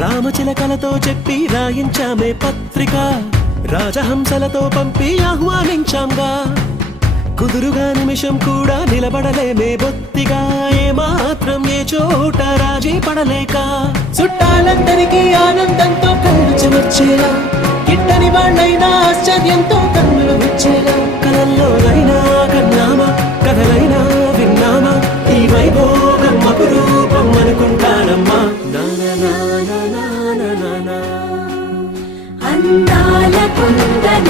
రామచిలకలతో చెప్పి రాయించామే పత్రిక, రాజహంసలతో పంపి ఆహ్వానించాంగా. కుదురుగా నిమిషం కూడా నిలబడలేమే బొత్తిగా, ఏమాత్రం ఏ చోట రాజీ పడలేక. చుట్టాలందరికీ ఆనందంతో కళ్ళు చెమర్చేలా, గిట్టని వాళ్ళైనా ఆశ్చర్యంతో కన్నులు వచ్చేలా. కలల్లోనైనా కన్నామా, కథలైనా విన్నామా, ఈ వైభోగం అపురూపం అనుకుంటానమ్మా. అందాల కుందన